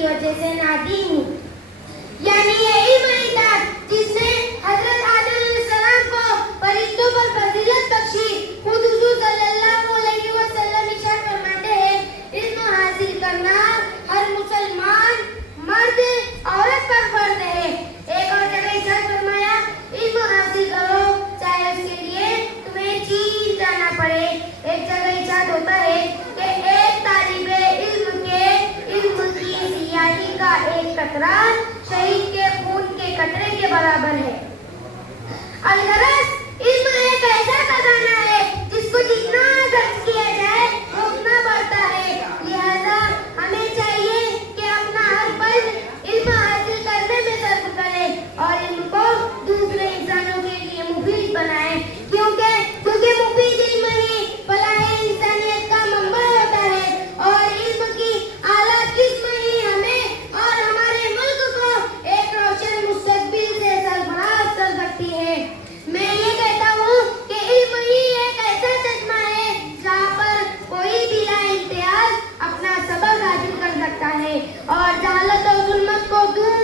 की वजह से नादी हूँ। यानी यही वही था जिसने हजरत आदम अलैहिस्सलाम को फरिश्तों पर फजीलत बख्शी। खुद हुजूर सल्लल्लाहु अलैहि वसल्लम इरशाद फरमाते हैं, इल्म हासिल करना हर मुसलमान मर्द औरत पर फर्ज है। एक और जगह इरशाद फरमाया, इल्म हासिल करो चाहे उसके लिए तुम्हें चीन जाना पड़े। एक जगह इरशाद होता है कि एक तालिबे इल्म के इल्म की सियाही का एक कतरा शहीद के खून के कतरे के बराबर है। अलगरज इल्म एक ऐसा खजाना है जिसको जितना खर्च किया जाए वो उतना बढ़ता है। लिहाजा हमें चाहिए कि अपना हर पल इल्म हासिल करने में सर्फ करें और इल्म को दूसरे इंसानों के लिए मुफीद बनाएं, क्योंकि मुफीद इल्म ही फलाह इंसानियत का मंबा होता है और इल्म की आला किस्म ही हमें और हमारे मुल्क को एक रोशन मुस्तकबिल से सरफराज कर सकती है। मैं ये कहता हूँ कि इल्म ही एक ऐसा चश्मा है जहाँ पर कोई बिला इम्तियाज अपना सबक हासिल कर सकता है और जहालत और जुल्मत को दूर